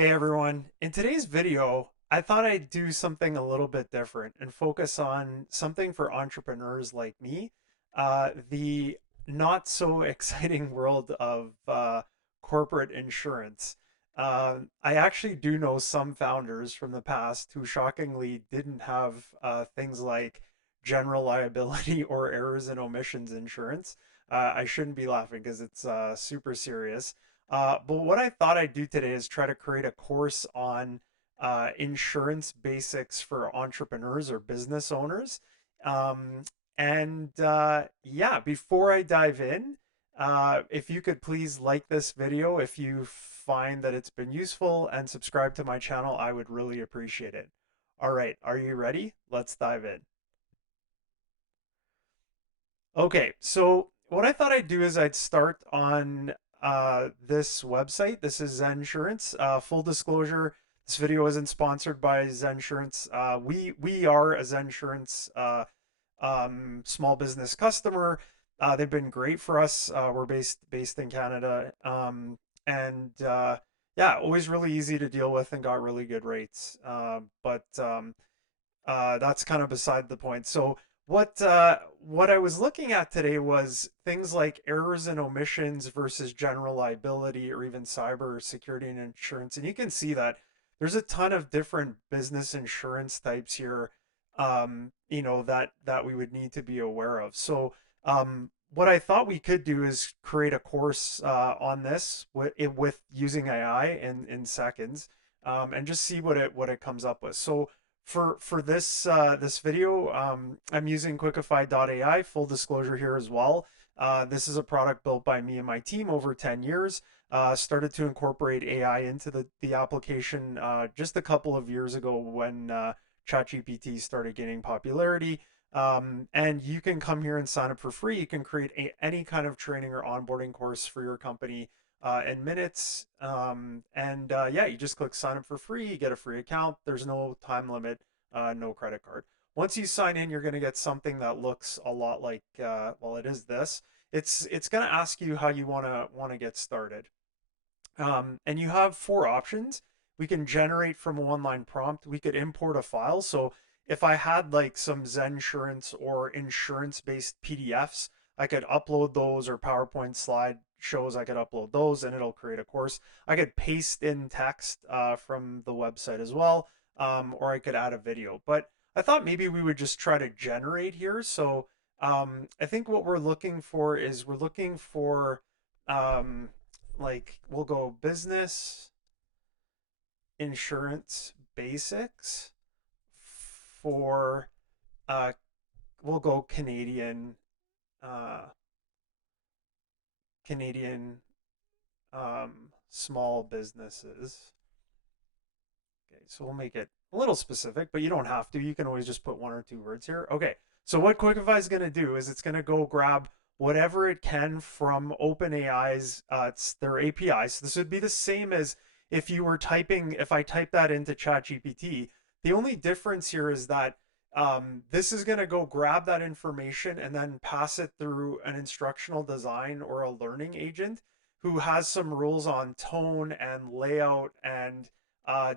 Hey everyone, in today's video, I thought I'd do something a little bit different and focus on something for entrepreneurs like me, the not so exciting world of corporate insurance. I actually do know some founders from the past who shockingly didn't have things like general liability or errors and omissions insurance. I shouldn't be laughing because it's super serious. But what I thought I'd do today is try to create a course on insurance basics for entrepreneurs or business owners. Um, yeah, before I dive in, if you could please like this video if you find that it's been useful and subscribe to my channel, I would really appreciate it. All right, are you ready? Let's dive in. Okay, so what I thought I'd do is I'd start on this website. This is Zensurance. Full disclosure, this video isn't sponsored by Zensurance. We are a Zensurance small business customer. They've been great for us. We're based in Canada, and yeah, always really easy to deal with and got really good rates. But that's kind of beside the point. So what I was looking at today was things like errors and omissions versus general liability or even cyber security and insurance. And you can see that there's a ton of different business insurance types here, that we would need to be aware of. So what I thought we could do is create a course on this with using AI in seconds, and just see what it comes up with. So for this video, I'm using Quickify.ai. Full disclosure here as well. This is a product built by me and my team over 10 years. Started to incorporate AI into the application just a couple of years ago when ChatGPT started gaining popularity. And you can come here and sign up for free. You can create any kind of training or onboarding course for your company in minutes. Yeah, you just click sign up for free. You get a free account. There's no time limit, no credit card. Once you sign in, you're going to get something that looks a lot like, well, it is this. It's going to ask you how you want to get started. And you have four options. We can generate from a one-line prompt. We could import a file. So if I had like some Zensurance or insurance-based PDFs, I could upload those, or PowerPoint slide shows, I could upload those and it'll create a course. I could paste in text from the website as well, or I could add a video. But I thought maybe we would just try to generate here. So I think what we're looking for is we're looking for um, like we'll go business insurance basics for we'll go uh Canadian small businesses. Okay, so we'll make it a little specific, but you don't have to. You can always just put one or two words here. Okay, so what Quickify is going to do is it's going to go grab whatever it can from OpenAI's it's their API. So this would be the same as if you were typing, if I type that into ChatGPT. The only difference here is that this is going to go grab that information and then pass it through an instructional design or a learning agent who has some rules on tone and layout and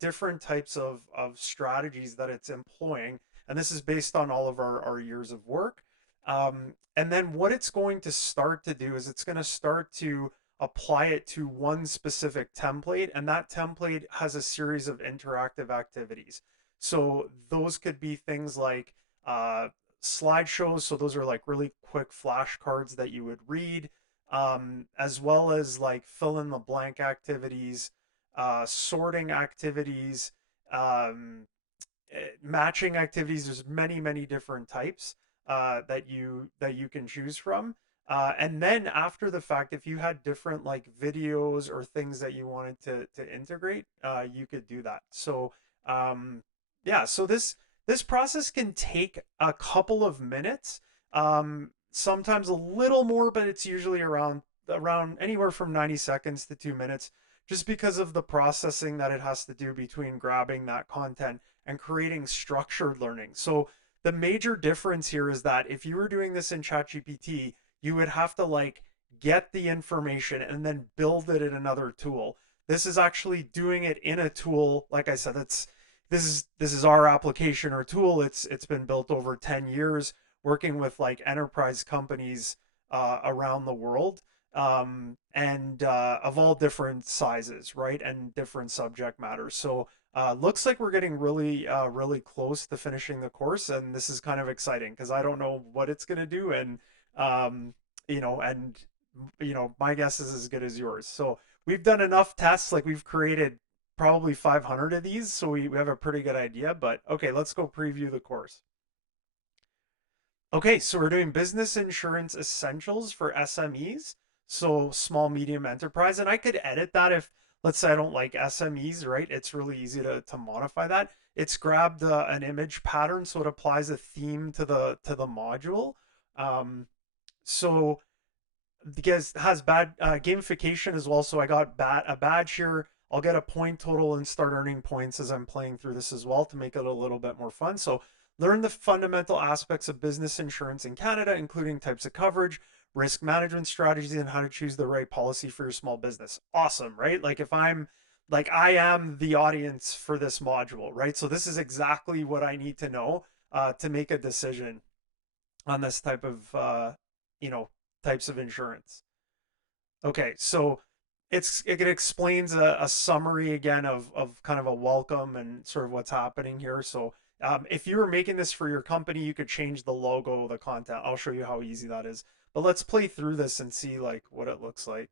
different types of strategies that it's employing. And this is based on all of our years of work. And then what it's going to start to do is it's going to start to apply it to one specific template. And that template has a series of interactive activities. So those could be things like slideshows. So those are like really quick flashcards that you would read, as well as like fill in the blank activities, sorting activities, um, matching activities. There's many different types that you can choose from. And then after the fact, if you had different like videos or things that you wanted to integrate, you could do that. So yeah, so this process can take a couple of minutes, sometimes a little more, but it's usually around anywhere from 90 seconds to 2 minutes, just because of the processing that it has to do between grabbing that content and creating structured learning. So the major difference here is that if you were doing this in ChatGPT, you would have to like get the information and then build it in another tool. This is actually doing it in a tool. Like I said, this is our application or tool. It's been built over 10 years, working with like enterprise companies around the world, and of all different sizes, right, and different subject matters. So looks like we're getting really close to finishing the course, and this is kind of exciting because I don't know what it's going to do, and um, and my guess is as good as yours. So we've done enough tests, like we've created probably 500 of these, so we have a pretty good idea. But okay, let's go preview the course. Okay, so we're doing business insurance essentials for SMEs, so small medium enterprise. And I could edit that if, let's say, I don't like SMEs, right? It's really easy to modify that. It's grabbed an image pattern, so it applies a theme to the module. Um, so because it has bad gamification as well. So I got a badge here. I'll get a point total and start earning points as I'm playing through this as well to make it a little bit more fun. So learn the fundamental aspects of business insurance in Canada, including types of coverage, risk management strategies, and how to choose the right policy for your small business. Awesome, right? Like if I'm like I am the audience for this module, right? So this is exactly what I need to know to make a decision on this type of you know types of insurance. Okay, so it explains a summary again of kind of a welcome and sort of what's happening here. So if you were making this for your company, you could change the logo, the content. I'll show you how easy that is. But let's play through this and see like what it looks like.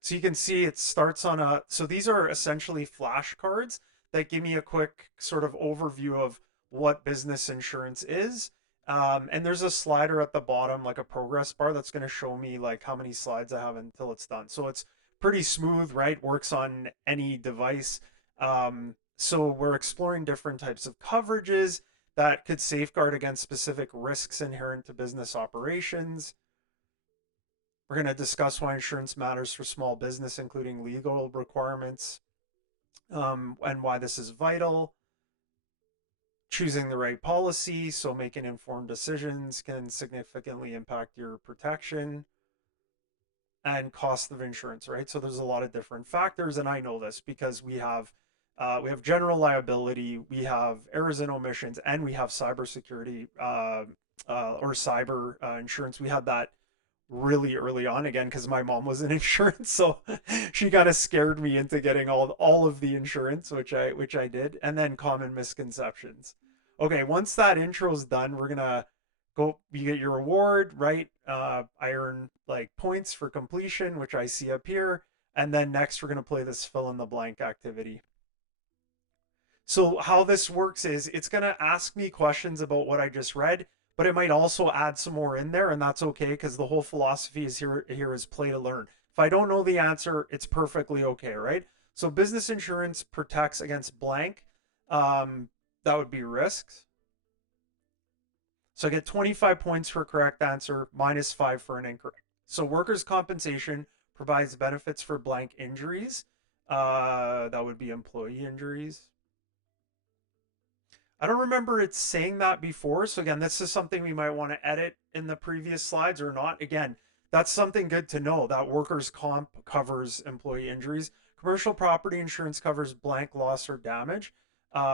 So you can see it starts on a, so these are essentially flashcards that give me a quick sort of overview of what business insurance is. And there's a slider at the bottom, like a progress bar, that's going to show me like how many slides I have until it's done. So it's pretty smooth, right? Works on any device. So we're exploring different types of coverages that could safeguard against specific risks inherent to business operations. We're going to discuss why insurance matters for small business, including legal requirements, and why this is vital. Choosing the right policy, so making informed decisions can significantly impact your protection, and cost of insurance, right? So there's a lot of different factors, and I know this because we have general liability, we have errors and omissions, and we have cybersecurity or cyber insurance. We had that really early on again because my mom was in insurance, so she kind of scared me into getting all of the insurance, which I did. And then common misconceptions. Okay, once that intro is done, we're gonna go. You get your reward, right? I earn like points for completion, which I see up here. And then next we're gonna play this fill in the blank activity. So how this works is it's going to ask me questions about what I just read, but it might also add some more in there, and that's okay because the whole philosophy is here is play to learn. If I don't know the answer, it's perfectly okay, right? So business insurance protects against blank. Um, that would be risks. So I get 25 points for correct answer, -5 for an incorrect. So workers' compensation provides benefits for blank injuries. That would be employee injuries. I don't remember it saying that before. So again, this is something we might want to edit in the previous slides or not. Again, that's something good to know that workers' comp covers employee injuries. Commercial property insurance covers blank loss or damage.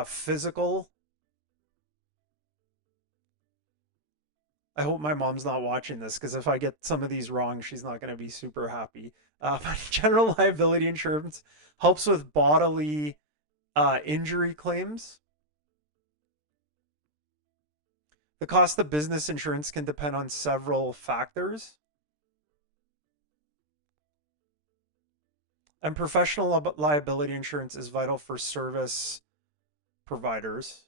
Physical. I hope my mom's not watching this because if I get some of these wrong, she's not going to be super happy. General liability insurance helps with bodily injury claims. The cost of business insurance can depend on several factors. And professional liability insurance is vital for service providers.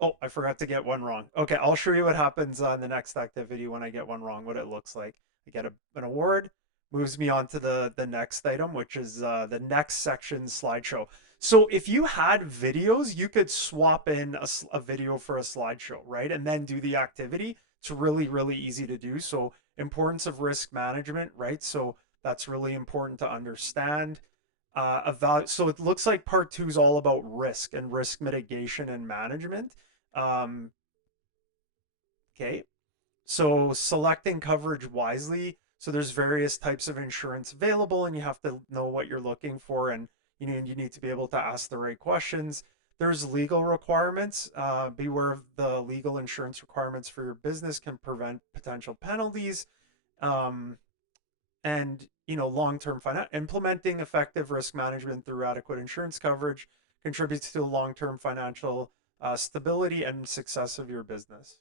Oh, I forgot to get one wrong. Okay, I'll show you what happens on the next activity when I get one wrong, what it looks like. I get an award, moves me on to the next item, which is the next section slideshow. So if you had videos, you could swap in a video for a slideshow, right? And then do the activity. It's really easy to do. So importance of risk management, right? So that's really important to understand. So it looks like part two is all about risk and risk mitigation and management. Um, okay, so selecting coverage wisely. So there's various types of insurance available, and you have to know what you're looking for, and you need to be able to ask the right questions. There's legal requirements. Beware of the legal insurance requirements for your business can prevent potential penalties. Um, and long-term implementing effective risk management through adequate insurance coverage contributes to long-term financial stability and success of your business.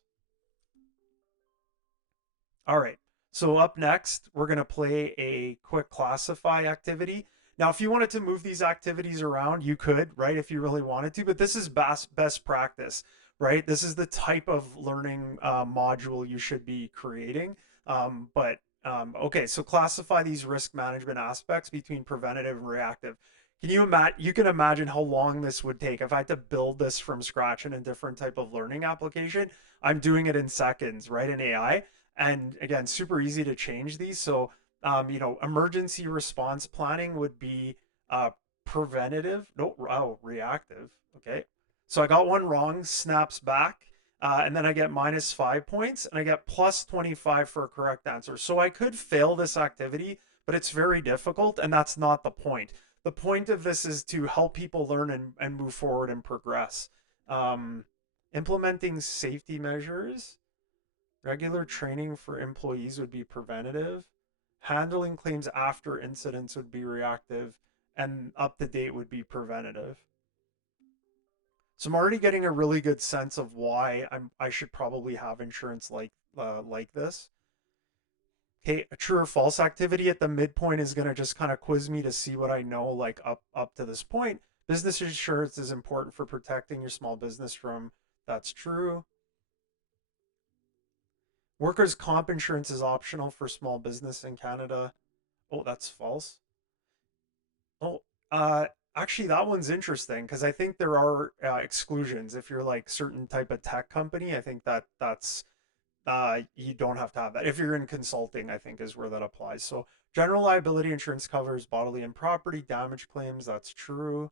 All right. So up next, we're going to play a quick classify activity. Now, if you wanted to move these activities around, you could, right? If you really wanted to, but this is best practice, right? This is the type of learning module you should be creating. Okay, so classify these risk management aspects between preventative and reactive. Can you imagine? You can imagine how long this would take if I had to build this from scratch in a different type of learning application. I'm doing it in seconds, right? In AI, and again, super easy to change these. So emergency response planning would be uh, preventative. No, oh, reactive. Okay, so I got one wrong. Snaps back. And then I get -5 points, and I get +25 for a correct answer. So I could fail this activity, but it's very difficult, and that's not the point. The point of this is to help people learn and move forward and progress. Um, Implementing safety measures. Regular training for employees would be preventative. Handling claims after incidents would be reactive. And up to date would be preventative. So I'm already getting a really good sense of why I should probably have insurance like this. Okay, a true or false activity at the midpoint is going to just kind of quiz me to see what I know like up to this point. Business insurance is important for protecting your small business from that's true. Workers' comp insurance is optional for small business in Canada. Oh, that's false. Oh, actually, that one's interesting because I think there are exclusions if you're like certain type of tech company. I think that's you don't have to have that. If you're in consulting, I think is where that applies. So general liability insurance covers bodily and property damage claims. That's true.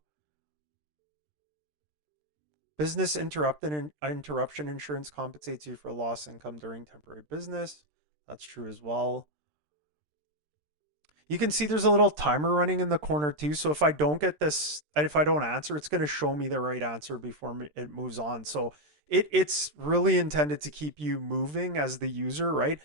Business interruption insurance compensates you for lost income during temporary business. That's true as well. You can see there's a little timer running in the corner too. So if I don't get this, if I don't answer, it's going to show me the right answer before it moves on. So it's really intended to keep you moving as the user, right?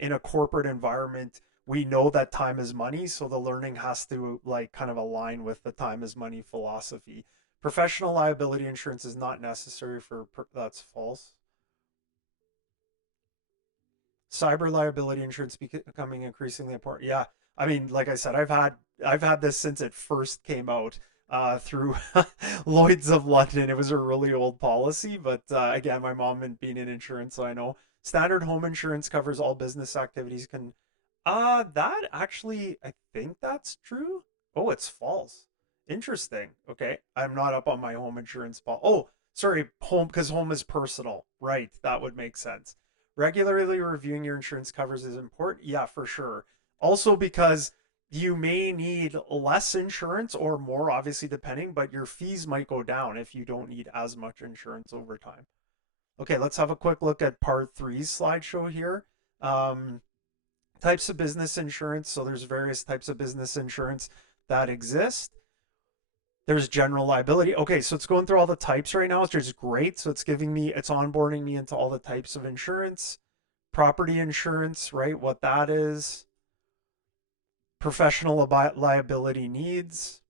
In a corporate environment, we know that time is money. So the learning has to like kind of align with the time is money philosophy. Professional liability insurance is not necessary that's false. Cyber liability insurance becoming increasingly important. Yeah, I mean, like I said, I've had this since it first came out through Lloyd's of London. It was a really old policy, but again, my mom being in insurance, so I know. Standard home insurance covers all business activities. That actually, I think that's true. Oh, it's false. Interesting. Okay, I'm not up on my home insurance Oh, sorry, home because home is personal. Right, that would make sense. Regularly reviewing your insurance covers is important. Yeah, for sure. Also because you may need less insurance or more, obviously, depending, but your fees might go down if you don't need as much insurance over time. Okay, let's have a quick look at part three's slideshow here. Um, Types of business insurance. So there's various types of business insurance that exist. There's general liability. Okay, so it's going through all the types right now, which is great. So it's onboarding me into all the types of insurance. Property insurance, right? What that is. Professional liability needs.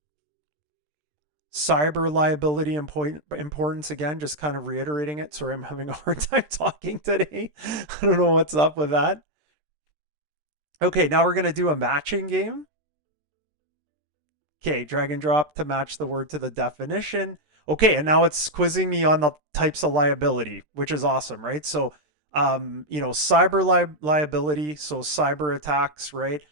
Cyber liability importance, again, just kind of reiterating it. Sorry, I'm having a hard time talking today. I don't know what's up with that. Okay, now we're going to do a matching game. Okay, drag and drop to match the word to the definition. Okay, and now it's quizzing me on the types of liability, which is awesome, right? So, cyber liability, so cyber attacks, right?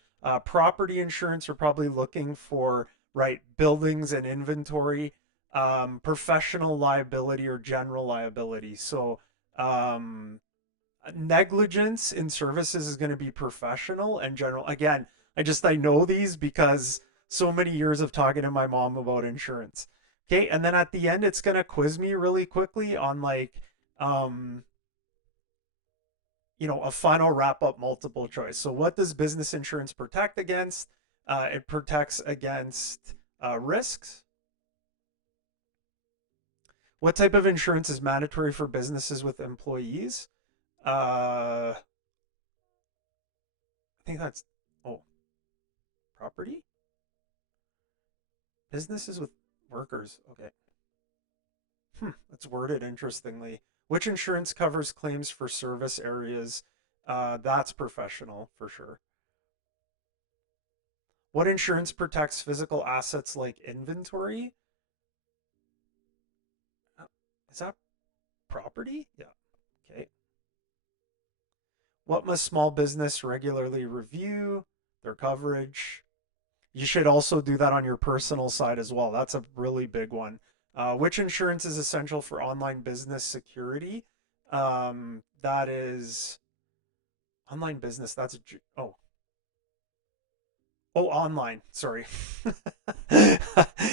Property insurance, we're probably looking for, right, buildings and inventory. Professional liability or general liability. So, negligence in services is going to be professional and general. Again, I know these because so many years of talking to my mom about insurance. Okay, and then at the end it's going to quiz me really quickly on like um a final wrap up multiple choice. So what does business insurance protect against? It protects against risks. What type of insurance is mandatory for businesses with employees? I think that's, oh, property? Businesses with workers. Okay. That's worded interestingly. Which insurance covers claims for service areas? That's professional for sure. What insurance protects physical assets like inventory? Uh, Is that property? Yeah. Okay. What must small business regularly review? Their coverage. You should also do that on your personal side as well. That's a really big one. Which insurance is essential for online business security? That is online business. Oh, oh, online. Sorry.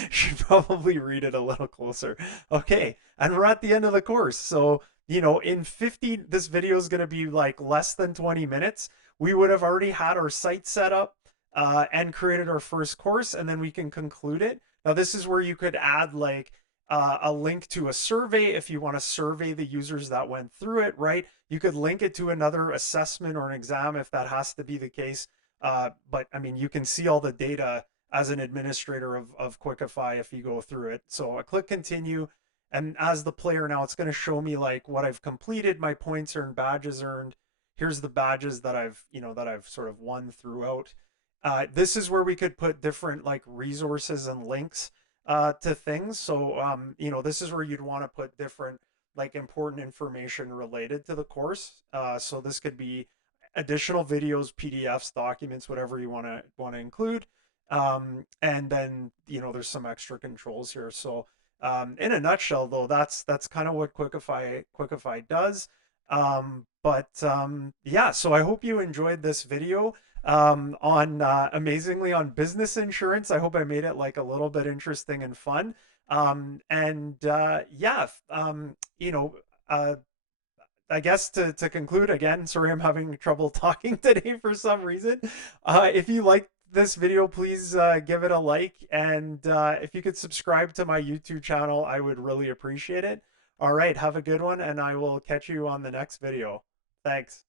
Should probably read it a little closer. Okay, and we're at the end of the course. So, in 50, this video is going to be like less than 20 minutes. We would have already had our site set up and created our first course, and then we can conclude it. Now, this is where you could add like a link to a survey if you want to survey the users that went through it, right? You could link it to another assessment or an exam if that has to be the case. But I mean, you can see all the data as an administrator of Quickify if you go through it. So I click continue. And as the player now, it's going to show me like what I've completed, my points earned, badges earned. Here's the badges that I've sort of won throughout. This is where we could put different like resources and links to things. So, this is where you'd want to put different like important information related to the course. So this could be additional videos, PDFs, documents, whatever you want to include. And then there's some extra controls here. So in a nutshell, though, that's kind of what Quickify does. But yeah, so I hope you enjoyed this video on amazingly on business insurance. I hope I made it like a little bit interesting and fun. And yeah, I guess to conclude again, sorry I'm having trouble talking today for some reason. If you like this video, please give it a like, and if you could subscribe to my YouTube channel, I would really appreciate it. All right, have a good one, and I will catch you on the next video. Thanks.